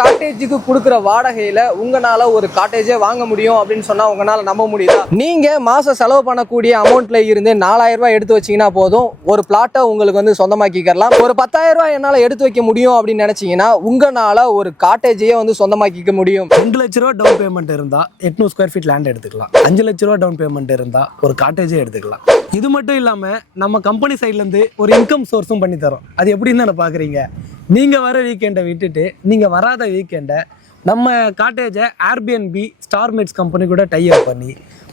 காட்டேஜுக்கு கொடுக்குற வாடகையில உங்களால ஒரு காட்டேஜே வாங்க முடியும் அப்படின்னு சொன்னா உங்களால நம்ப முடியுதா? நீங்க மாசம் செலவு பண்ணக்கூடிய அமௌண்ட்ல இருந்து 4000 ரூபாய் எடுத்து வச்சீங்கன்னா போதும், ஒரு பிளாட்டை உங்களுக்கு வந்து சொந்தமாக்கிக்கலாம். ஒரு 10,000 ரூபாய் என்னால எடுத்து வைக்க முடியும் அப்படின்னு நினைச்சீங்கன்னா உங்களால ஒரு காட்டேஜையே வந்து சொந்தமாக்கிக்க முடியும். 2 லட்ச ரூபா டவுன் பேமெண்ட் இருந்தா 800 ஸ்கொயர் ஃபீட் லேண்ட் எடுத்துக்கலாம். 5 லட்ச ரூபா டவுன் பேமெண்ட் இருந்தா ஒரு காட்டேஜே எடுத்துக்கலாம். இது மட்டும் இல்லாம நம்ம கம்பெனி சைட்ல இருந்து ஒரு இன்கம் சோர்ஸும் பண்ணி தரோம். அது எப்படின்னு தானே பாக்குறீங்க? நீங்க வர வீக்கெண்டை விட்டுட்டு நீங்க வராத வீக்கெண்டை நம்ம காட்டேஜை ஏர்பிஎன்பி ஸ்டார்மேட்ஸ் கம்பெனி கூட டை அப் பண்ணி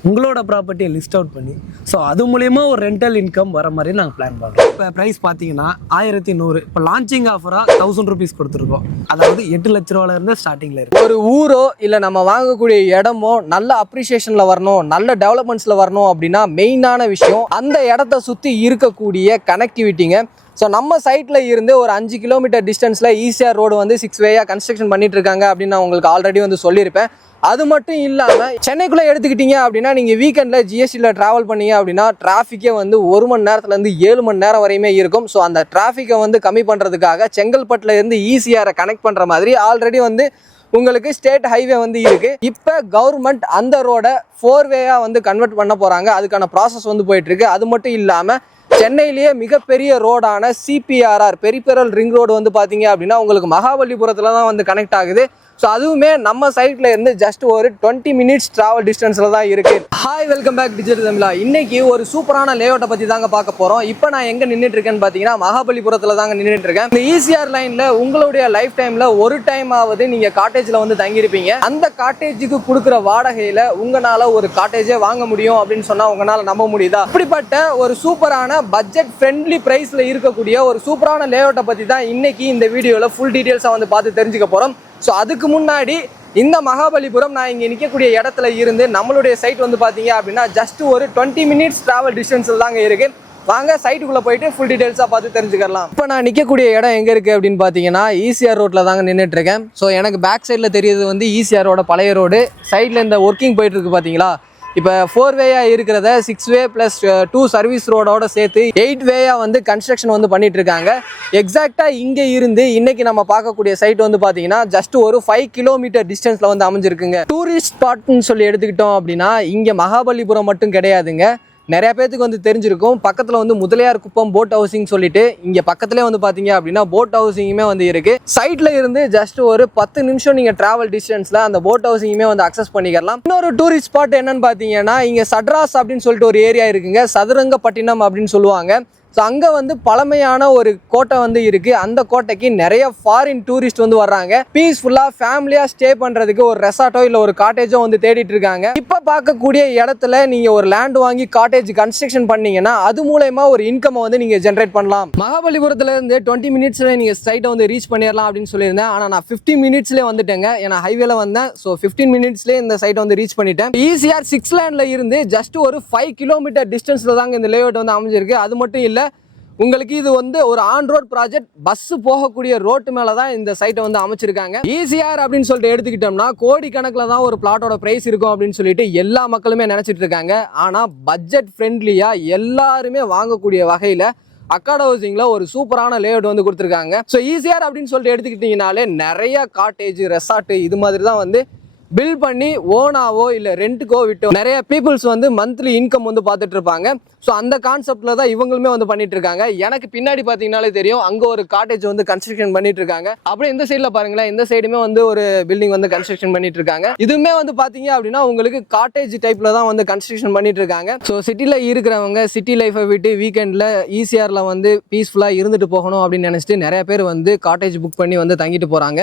உங்களோட ப்ராப்பர்ட்டியை லிஸ்ட் அவுட் பண்ணி ஸோ அது மூலயமா ஒரு ரெண்டல் இன்கம் வர மாதிரி நாங்கள் பிளான் பண்ணுறோம். இப்போ ப்ரைஸ் பார்த்தீங்கன்னா 1100. இப்போ லான்ச்சிங் ஆஃபராக 1000 ருபீஸ் கொடுத்துருக்கோம். அதாவது 8 லட்ச ரூபாயிலேருந்து ஸ்டார்டிங்கில் இருக்குது. ஒரு ஊரோ இல்லை நம்ம வாங்கக்கூடிய இடமோ நல்ல அப்ரிசியேஷனில் வரணும், நல்ல டெவலப்மெண்ட்ஸில் வரணும் அப்படின்னா மெயினான விஷயம் அந்த இடத்த சுற்றி இருக்கக்கூடிய கனெக்டிவிட்டிங்க. ஸோ நம்ம சைட்டில் இருந்து ஒரு 5 கிலோமீட்டர் டிஸ்டன்ஸில் ஈசிஆர் ரோடு வந்து 6 வேயாக கன்ஸ்ட்ரக்ஷன் பண்ணிட்டு இருக்காங்க அப்படின்னு நான் உங்களுக்கு ஆல்ரெடி வந்து சொல்லியிருப்பேன். அது மட்டும் இல்லாமல் சென்னைக்குள்ளே எடுத்துக்கிட்டீங்க அப்படின்னா நீங்கள் வீக்கெண்டில் ஜிஎஸ்டியில் ட்ராவல் பண்ணீங்க அப்படின்னா டிராஃபிக்கே வந்து 1 மணி நேரத்துலேருந்து 7 மணி நேரம் வரையுமே இருக்கும். ஸோ அந்த டிராஃபிக்கை வந்து கம்மி பண்ணுறதுக்காக செங்கல்பட்டில் இருந்து ஈசிஆரை கனெக்ட் பண்ணுற மாதிரி ஆல்ரெடி வந்து உங்களுக்கு ஸ்டேட் ஹைவே வந்து இருக்கு. இப்போ கவர்மெண்ட் அந்த ரோடை 4 வேயாக வந்து கன்வெர்ட் பண்ண போகிறாங்க. அதுக்கான ப்ராசஸ் வந்து போயிட்டு இருக்கு. அது மட்டும் இல்லாமல் சென்னையிலேயே மிகப்பெரிய ரோடான சிபிஆர்ஆர் பெரிபெரல் ரிங் ரோடு வந்து பார்த்தீங்க அப்படின்னா உங்களுக்கு மகாபலிபுரத்தில் தான் வந்து கனெக்ட் ஆகுது. ஸோ அதுவுமே நம்ம சைட்ல இருந்து ஜஸ்ட் ஒரு 20 மினிட்ஸ் டிராவல் டிஸ்டன்ஸில் தான் இருக்கு. ஹாய், வெல்கம் பேக் டிஜிட்டல் தமிழா. இன்னைக்கு ஒரு சூப்பரான லேஅவுட்டை பற்றி தாங்க பார்க்க போகிறோம். இப்போ நான் எங்கே நின்றுட்டு இருக்கேன்னு பார்த்தீங்கன்னா மகாபலிபுரத்தில் தாங்க நின்றுட்டு இருக்கேன். இந்த ஈசிஆர் லைனில் உங்களுடைய லைஃப் டைமில் ஒரு டைம் ஆகுது நீங்கள் காட்டேஜில் வந்து தங்கியிருப்பீங்க. அந்த காட்டேஜுக்கு கொடுக்குற வாடகையில் உங்களால் ஒரு காட்டேஜே வாங்க முடியும் அப்படின்னு சொன்னால் உங்களால் நம்ப முடியுதா? அப்படிப்பட்ட ஒரு சூப்பரான பட்ஜெட் ஃப்ரெண்ட்லி ப்ரைஸில் இருக்கக்கூடிய ஒரு சூப்பரான லேஅவுட்டை பற்றி தான் இன்னைக்கு இந்த வீடியோவில் ஃபுல் டீட்டெயில்ஸாக வந்து பார்த்து தெரிஞ்சுக்க போகிறோம். ஸோ அதுக்கு முன்னாடி இந்த மகாபலிபுரம் நான் இங்கே நிற்கக்கூடிய இடத்துல இருந்து நம்மளுடைய சைட் வந்து பார்த்தீங்க அப்படின்னா ஜஸ்ட் ஒரு 20 மினிட்ஸ் ட்ராவல் டிஸ்டன்ஸில் தாங்க இருக்குது. வாங்க சைட்டுக்குள்ளே போயிட்டு ஃபுல் டீட்டெயில்ஸாக பார்த்து தெரிஞ்சுக்கலாம். இப்போ நான் நிற்கக்கூடிய இடம் எங்கே இருக்குது அப்படின்னு பார்த்தீங்கன்னா ஈசிஆர் ரோட்டில் தாங்க நின்றுட்டு இருக்கேன். ஸோ எனக்கு பேக் சைடில் தெரியுது வந்து ஈசிஆரோட பழைய ரோடு. சைடில் இந்த ஒர்க்கிங் போயிட்டு இருக்கு பார்த்தீங்களா? இப்போ 4 வேயாக இருக்கிறத 6 வே ப்ளஸ் 2 சர்வீஸ் ரோடோட சேர்த்து 8 வேயாக வந்து கன்ஸ்ட்ரக்ஷன் வந்து பண்ணிட்டு இருக்காங்க. எக்ஸாக்டாக இங்கே இருந்து இன்னைக்கு நம்ம பார்க்கக்கூடிய சைட் வந்து பார்த்தீங்கன்னா ஜஸ்ட் ஒரு 5 கிலோமீட்டர் டிஸ்டன்ஸில் வந்து அமைஞ்சிருக்குங்க. டூரிஸ்ட் ஸ்பாட்னு சொல்லி எடுத்துக்கிட்டோம் அப்படின்னா இங்கே மகாபலிபுரம் மட்டும் கிடையாதுங்க. நிறைய பேருக்கு வந்து தெரிஞ்சிருக்கும். பக்கத்தில் வந்து முதலியார் குப்பம் போட் ஹவுசிங் சொல்லிட்டு இங்கே பக்கத்துலேயே வந்து பார்த்தீங்க அப்படின்னா போட் ஹவுசிங்குமே வந்து இருக்கு. சைட்ல இருந்து ஜஸ்ட் ஒரு 10 நிமிஷம் நீங்கள் டிராவல் டிஸ்டன்ஸில் அந்த போட் ஹவுசிங்குமே வந்து அக்சஸ் பண்ணிக்கலாம். இன்னொரு டூரிஸ்ட் ஸ்பாட் என்னன்னு பார்த்தீங்கன்னா இங்கே சட்ராஸ் அப்படின்னு சொல்லிட்டு ஒரு ஏரியா இருக்குங்க. சதுரங்கப்பட்டினம் அப்படின்னு சொல்லுவாங்க. ஸோ அங்கே வந்து பழமையான ஒரு கோட்டை வந்து இருக்குது. அந்த கோட்டைக்கு நிறைய ஃபாரின் டூரிஸ்ட் வந்து வர்றாங்க. பீஸ்ஃபுல்லாக ஃபேமிலியாக ஸ்டே பண்ணுறதுக்கு ஒரு ரெசார்ட்டோ இல்லை ஒரு காட்டேஜோ வந்து தேடிட்டு இருக்காங்க. இப்போ பார்க்கக்கூடிய இடத்துல நீங்கள் ஒரு லேண்ட் வாங்கி காட்டேஜ் கன்ஸ்ட்ரக்ஷன் பண்ணீங்கன்னா அது மூலயமா ஒரு இன்கம் வந்து நீங்கள் ஜென்ரேட் பண்ணலாம். மகாபலிபுரத்துலேருந்து 20 மினிட்ஸில் நீங்கள் சைட்டை வந்து ரீச் பண்ணிடலாம் அப்படின்னு சொல்லியிருந்தேன். ஆனால் நான் 15 மினிட்ஸ்லேயே வந்துட்டேங்க. ஏன்னா ஹைவேல வந்தேன். ஸோ 15 மினிட்ஸ்லேயே இந்த சைட்டை வந்து ரீச் பண்ணிட்டேன். ஈசிஆர் 6 லேண்டில் இருந்து ஜஸ்ட் ஒரு 5 கிலோமீட்டர் டிஸ்டன்ஸில் தாங்க இந்த லேஅவுட் வந்து அமைஞ்சிருக்கு. அது மட்டும் இல்லை, உங்களுக்கு இது வந்து ஒரு ஆன் ரோட் ப்ராஜெக்ட். பஸ் போகக்கூடிய ரோட்டு மேல தான் இந்த சைட்டை வந்து அமைச்சிருக்காங்க. ஈசிஆர் அப்படின்னு சொல்லிட்டு எடுத்துக்கிட்டோம்னா கோடி கணக்கில் தான் ஒரு பிளாட்டோட பிரைஸ் இருக்கும் அப்படின்னு சொல்லிட்டு எல்லா மக்களுமே நினைச்சிட்டு இருக்காங்க. ஆனா பட்ஜெட் ஃப்ரெண்ட்லியா எல்லாருமே வாங்கக்கூடிய வகையில அக்காட் ஹவுசிங்ல ஒரு சூப்பரான லேஅவுட் வந்து கொடுத்துருக்காங்க. ஸோ ஈசிஆர் அப்படின்னு சொல்லிட்டு எடுத்துக்கிட்டீங்கனாலே நிறைய காட்டேஜ், ரெசார்ட் இது மாதிரி தான் வந்து பில் பண்ணி ஓனாவோ இல்லை ரெண்ட்டுக்கோ விட்டோ நிறைய பீப்புள்ஸ் வந்து மந்த்லி இன்கம் வந்து பார்த்துட்டு இருப்பாங்க. ஸோ அந்த கான்செப்ட்ல தான் இவங்களுமே வந்து பண்ணிட்டு இருக்காங்க. எனக்கு பின்னாடி பார்த்தீங்கன்னாலே தெரியும் அங்கே ஒரு காட்டேஜ் வந்து கன்ஸ்ட்ரக்ஷன் பண்ணிட்டு இருக்காங்க. அப்படியே இந்த சைடில் பாருங்களேன், இந்த சைடுமே வந்து ஒரு பில்டிங் வந்து கன்ஸ்ட்ரக்ஷன் பண்ணிட்டு இருக்காங்க. இதுவுமே வந்து பார்த்தீங்க அப்படின்னா உங்களுக்கு காட்டேஜ் டைப்ல தான் வந்து கன்ஸ்ட்ரக்ஷன் பண்ணிட்டு இருக்காங்க. ஸோ சிட்டியில் இருக்கிறவங்க சிட்டி லைஃபை விட்டு வீக்கெண்டில் ஈசிஆர்ல வந்து பீஸ்ஃபுல்லாக இருந்துட்டு போகணும் அப்படின்னு நினச்சிட்டு நிறைய பேர் வந்து காட்டேஜ் புக் பண்ணி வந்து தங்கிட்டு போகிறாங்க.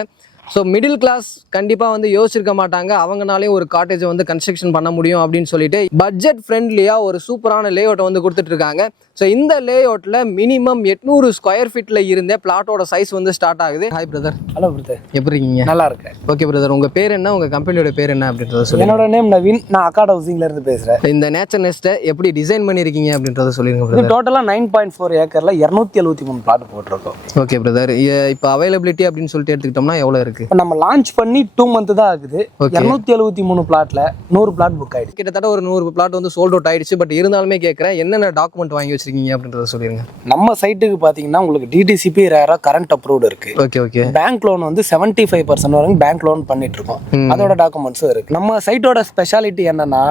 ஸோ மிடில் கிளாஸ் கண்டிப்பாக வந்து யோசிச்சிருக்க மாட்டாங்க அவங்கனாலே ஒரு காட்டேஜை வந்து கன்ஸ்ட்ரக்ஷன் பண்ண முடியும் அப்படின்னு சொல்லிட்டு பட்ஜெட் ஃப்ரெண்ட்லியாக ஒரு சூப்பரான லேஅவுட்டை வந்து கொடுத்துட்டு இருக்காங்க. ஸோ இந்த லேஅவுட்டில் மினிமம் 800 ஸ்கொயர் ஃபீட்டில் இருந்தே பிளாட்டோட சைஸ் வந்து ஸ்டார்ட் ஆகுது. Hi brother. ஹலோ பிரதர், எப்படி இருக்கீங்க? நல்லா இருக்கேன். ஓகே பிரதர், உங்கள் பேர் என்ன, உங்கள் கம்பெனியோட பேர் என்ன அப்படின்றத சொல்லி. என்னோட நேம் நவீன், நான் அக்காட் ஹவுசிங்ல இருந்து பேசுகிறேன். இந்த நேச்சர் நெஸ்ட்டை எப்படி டிசைன் பண்ணியிருக்கீங்க அப்படின்றத சொல்லிடுங்க. இது டோட்டலாக 9.4 ஏக்கரில் 273 பிளாட் போட்டிருக்கோம். ஓகே பிரதர், இப்போ அவைலபிலிட்டி அப்படின்னு சொல்லிட்டு எடுத்துக்கிட்டோம்னா எவ்வளோ இருக்கு? இருக்கு? இப்போ நம்ம லான்ச் பண்ணி 2 months தான் ஆகுது. 273 பிளாட்ல 100 பிளாட் புக் ஆயிடுச்சு. கிட்டத்தட்ட ஒரு 100 பிளாட் வந்து சோல்ட் அவுட் ஆயிடுச்சு. பட் இருந்தாலுமே கேட்குறேன், என்னென்ன டாக்குமெண்ட் வாங்கி வச்சிருக்கீங்க அப்படின்றத சொல்லிருங்க. நம்ம சைட்டுக்கு பார்த்தீங்கன்னா உங்களுக்கு டிடிசிபி ரேரா கரண்ட் அப்ரூவ்டு இருக்கு. ஓகே. பேங்க் லோன் வந்து 75% வரைக்கும் பேங்க் லோன் பண்ணிட்டு இருக்கோம். அதோட டாக்குமெண்ட்ஸும் இருக்கு. நம்ம சைட்டோட ஸ்பெஷாலிட்டி என்னன்னா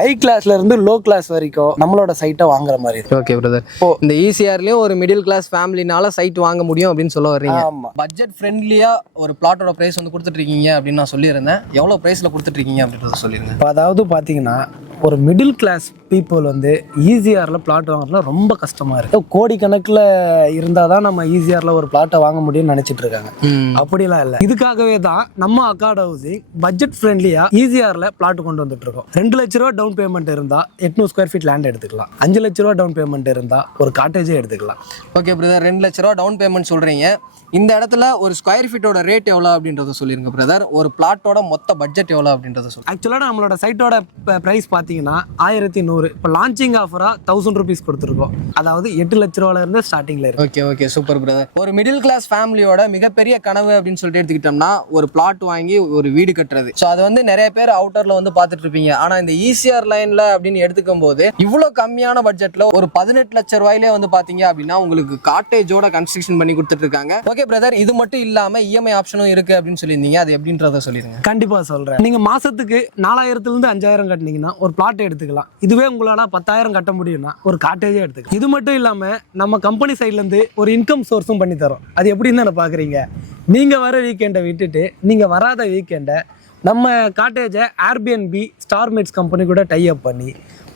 ஹை கிளாஸ்ல இருந்து லோ கிளாஸ் வரைக்கும் நம்மளோட சைட்டை வாங்குற மாதிரி இருக்கு. Okay brother. இந்த ஈசிஆர்லயும் ஒரு மிடில் கிளாஸ் ஃபேமிலினால சைட் வாங்க முடியும் அப்படின்னு சொல்ல வர்றீங்க. ஆமா. பட்ஜெட் ஃப்ரெண்ட்லியா ஒரு பிளாட்டோட பிரைஸ் வந்து கொடுத்துட்டு இருக்கீங்க அப்படின்னு நான் சொல்லியிருந்தேன். எவ்வளவு பிரைஸ்ல கொடுத்துட்டு இருக்கீங்க அப்படின்றத சொல்லிருங்க. அதாவது பாத்தீங்கன்னா ஒரு மிடில் கிளாஸ் பீப்புள் வந்து ஈசிஆர்ல பிளாட் வாங்குறதுல ரொம்ப கஷ்டமா இருக்கு. கோடி கணக்குல இருந்தாதான் நம்ம ஈசிஆர்ல ஒரு பிளாட்டை வாங்க முடியும்னு நினைச்சிட்டு இருக்காங்க. அப்படிலாம் இல்ல. இதுக்காகவே தான் நம்ம அக்கார்ட் ஹவுசிங் பட்ஜெட் ஃப்ரெண்ட்லியா ஈசிஆர்ல பிளாட் கொண்டு வந்துட்டு இருக்கோம். 2 லட்ச ரூபா டவுன் பேமெண்ட் இருந்தா 800 ஸ்கொயர் ஃபீட் லேண்ட் எடுத்துக்கலாம். 5 லட்ச ரூபா டவுன் பேமெண்ட் இருந்தா ஒரு காட்டேஜே எடுத்துக்கலாம். ஓகே பிரதர், 2 லட்ச ரூபா டவுன் பேமெண்ட் சொல்றீங்க. இந்த இடத்துல ஒரு ஸ்கொயர் ஃபீட்டோட ரேட் எவ்வளோ அப்படின்றத சொல்லிருங்க பிரதர். ஒரு பிளாட்டோட மொத்த பட்ஜெட் எவ்வளோ அப்படின்றத சொல்லுங்க. ஆக்சுவலாக நம்மளோட சைட்டோட ப்ரைஸ் பார்த்தீங்கன்னா 1100. இப்போ லான்ச்சிங் ஆஃபராக 1000 rupees கொடுத்துருக்கோம். அதாவது 8 லட்ச ரூபாயில இருந்து ஸ்டார்டிங்ல இருக்கு. Okay super brother. ஒரு மிடில் கிளாஸ் ஃபேமிலியோட மிகப்பெரிய கனவு அப்படின்னு சொல்லிட்டு எடுத்துக்கிட்டோம்னா ஒரு பிளாட் வாங்கி ஒரு வீடு கட்டுறது. ஸோ அது வந்து நிறைய பேர் அவுட்டர்ல வந்து பார்த்துட்டு இருப்பீங்க. ஆனா இந்த ஈசிஆர் லைன்ல அப்படின்னு எடுத்துக்கும் போது இவ்வளோ கம்மியான பட்ஜெட்ல ஒரு 18 லட்ச ரூபாயிலே வந்து பாத்தீங்க அப்படின்னா உங்களுக்கு காட்டேஜோட கன்ஸ்ட்ரக்ஷன் பண்ணி கொடுத்துட்டு இருக்காங்க. ஓகே பிரதர், இது மட்டும் இல்லாம இஎம்ஐ ஆப்ஷனும் இருக்கு அப்படின்னு சொல்லியிருந்தீங்க. அது எப்படின்றத சொல்லிருங்க. கண்டிப்பா சொல்றேன். நீங்க மாசத்துக்கு 4000 இருந்து 5000 கட்டினீங்கன்னா ஒரு பிளாட் எடுத்துக்கலாம். இதுவே உங்களால 10,000 கட்ட முடியும்னா ஒரு காட்டேஜே எடுத்துக்கலாம். இது மட்டும் இல்லாம நம்ம கம்பெனி சைட்ல இருந்து ஒரு இன்கம் சோர்ஸும் பண்ணி தரோம். அது எப்படின்னு தானே பாக்குறீங்க. நீங்க வர வீக்கெண்டை விட்டுட்டு நீங்க வராத வீக்கெண்டை நம்ம காட்டேஜை ஏர்பிஎன்பி ஸ்டார்மேட்ஸ் கம்பெனி கூட டை அப் பண்ணி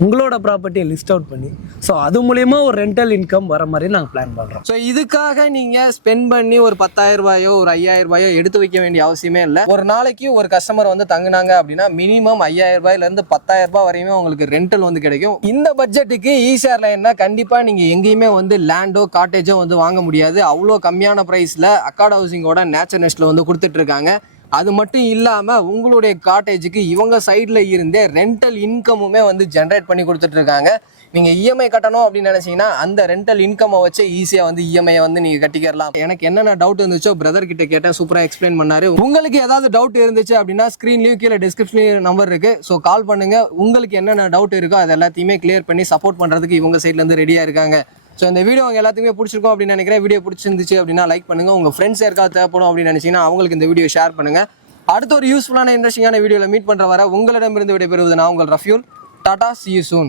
உங்களோட ப்ராப்பர்ட்டியை லிஸ்ட் அவுட் பண்ணி ஸோ அது மூலயமா ஒரு ரெண்டல் இன்கம் வர மாதிரி நாங்கள் பிளான் பண்ணுறோம். ஸோ இதுக்காக நீங்கள் ஸ்பெண்ட் பண்ணி ஒரு 10,000 ரூபாயோ ஒரு 5000 ரூபாயோ எடுத்து வைக்க வேண்டிய அவசியமே இல்லை. ஒரு நாளைக்கு ஒரு கஸ்டமர் வந்து தங்குனாங்க அப்படின்னா மினிமம் 5000 ரூபாயிலேருந்து 10,000 ரூபாய் வரையுமே உங்களுக்கு ரெண்டல் வந்து கிடைக்கும். இந்த பட்ஜெட்டுக்கு ஈசிஆர் லைன்னா கண்டிப்பாக நீங்கள் எங்கேயுமே வந்து லேண்டோ காட்டேஜோ வந்து வாங்க முடியாது. அவ்வளோ கம்மியான ப்ரைஸில் அக்கார்ட் ஹவுசிங்கோட நேச்சர் நெஸ்ட்டில் வந்து கொடுத்துட்ருக்காங்க. அது மட்டும் இல்லாமல் உங்களுடைய காட்டேஜுக்கு இவங்க சைடில் இருந்தே ரெண்டல் இன்கமுமே வந்து ஜென்ரேட் பண்ணி கொடுத்துட்டு இருக்காங்க. நீங்கள் இஎம்ஐ கட்டணும் அப்படின்னு நினச்சிங்கன்னா அந்த ரெண்டல் இன்கம்மை வச்சு ஈஸியாக வந்து இஎம்ஐ வந்து நீங்கள் கட்டிக்கலாம். எனக்கு என்னென்ன டவுட் இருந்துச்சோ பிரதர் கிட்ட கேட்டேன், சூப்பராக எக்ஸ்பிளைன் பண்ணாரு. உங்களுக்கு ஏதாவது டவுட் இருந்துச்சு அப்படின்னா ஸ்க்ரீன்லேயும் கீழே டிஸ்கிரிப்ஷன்லேயும் நம்பர் இருக்குது. ஸோ கால் பண்ணுங்கள். உங்களுக்கு என்னென்ன டவுட் இருக்கோ அது எல்லாத்தையுமே கிளியர் பண்ணி சப்போர்ட் பண்ணுறதுக்கு இவங்க சைட்லேருந்து ரெடியாக இருக்காங்க. ஸோ இந்த வீடியோ அவங்க எல்லாத்துக்குமே பிடிச்சிருக்கும் அப்படின்னு நினைக்கிறேன். வீடியோ பிடிச்சிருந்துச்சு அப்படின்னா லைக் பண்ணுங்கள். உங்கள் ஃப்ரெண்ட்ஸ் யாருக்காவது தேவைப்படும் அப்படின்னு நினச்சிங்கன்னா அவங்களுக்கு இந்த வீடியோ ஷேர் பண்ணுங்கள். அடுத்த ஒரு யூஸ்ஃபுல்லான இன்ட்ரெஸ்டிங்கான வீடியோவில் மீட் பண்ணுற வர உங்களிடமிருந்து விடைபெறுவது நான் உங்கள் ரஃப்யூல். Tata, see you soon.